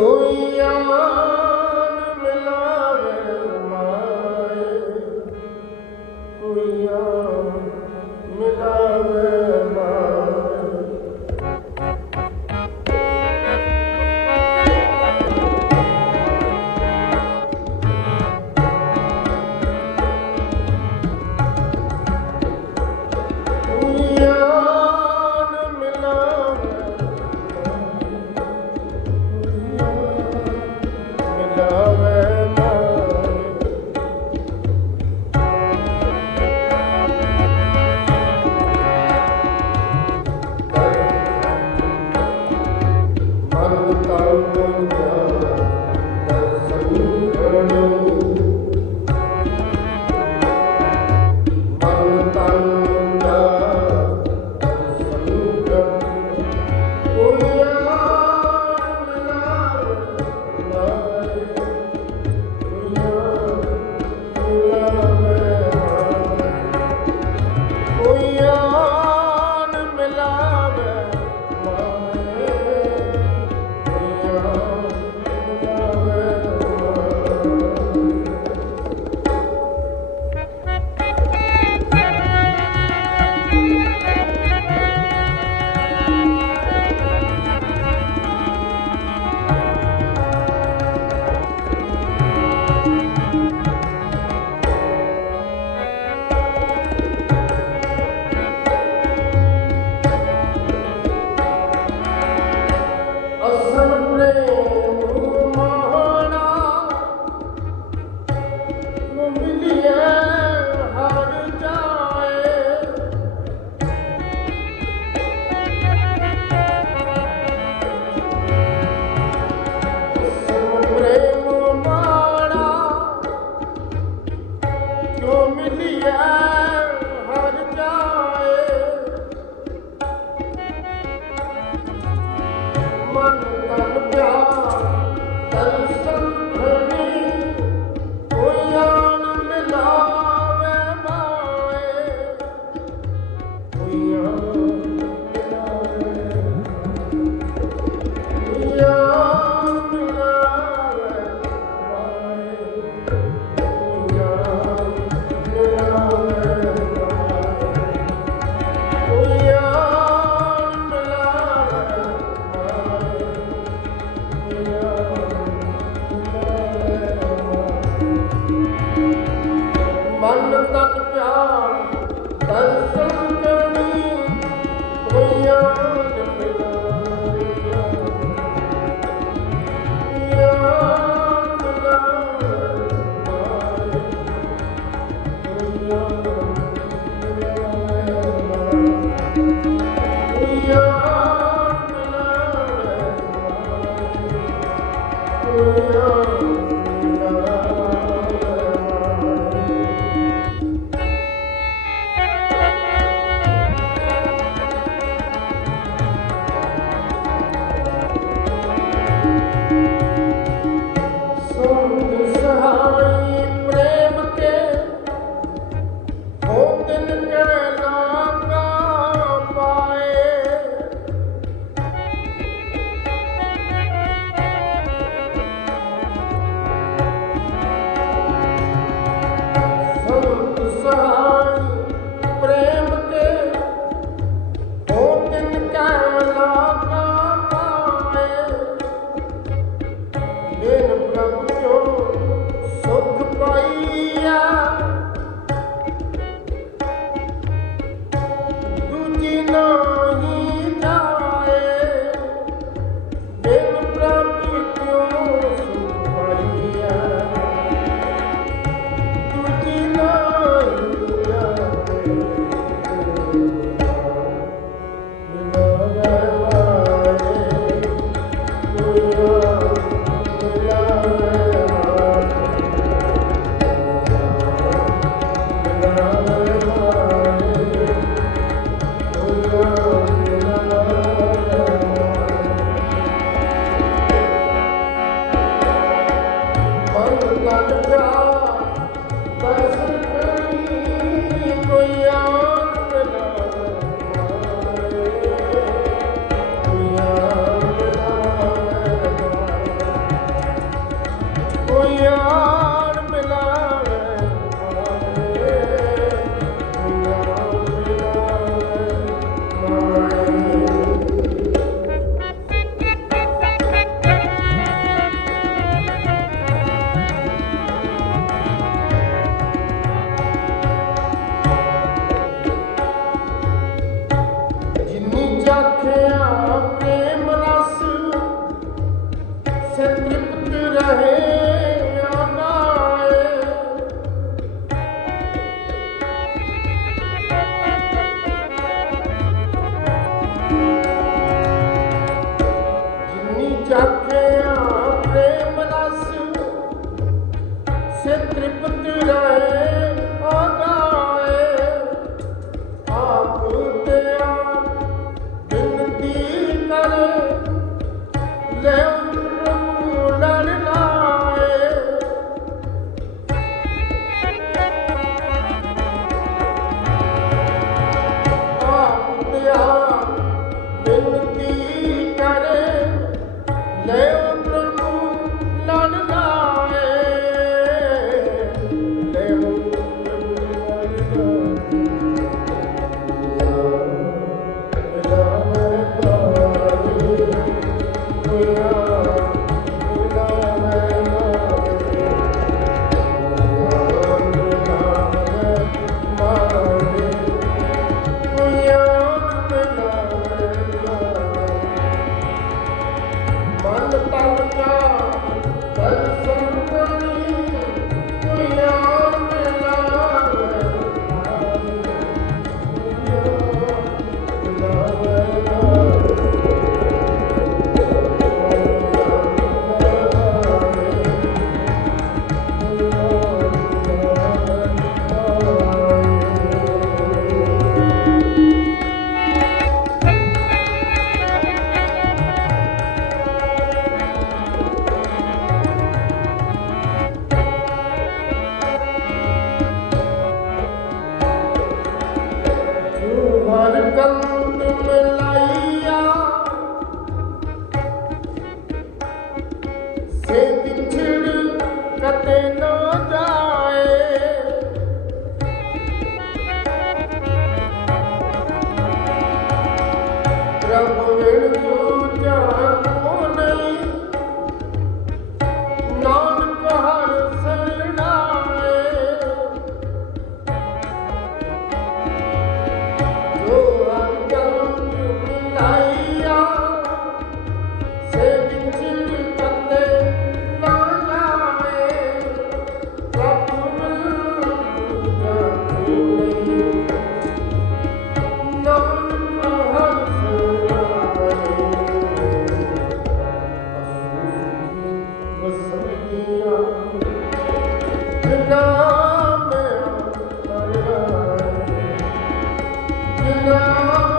তুই আমার One of the Hallelujah.